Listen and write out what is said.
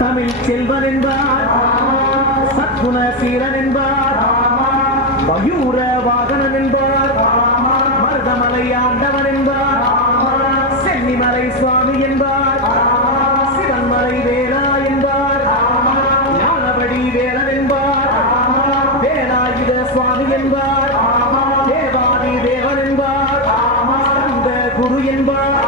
தமிழ் செல்வன் என்பார், சத்குண சீரன் என்பார், மயூர வாகனன் என்பார், மருதமலை ஆண்டவன் என்பார், சென்னிமலை சுவாமி என்பார், சிவன்மலை வேலா என்பார், ஞானபடி வேலன் என்பார், வேலாயுத சுவாமி என்பார், தேவாதி தேவன் என்பார், அந்த குரு என்பார்,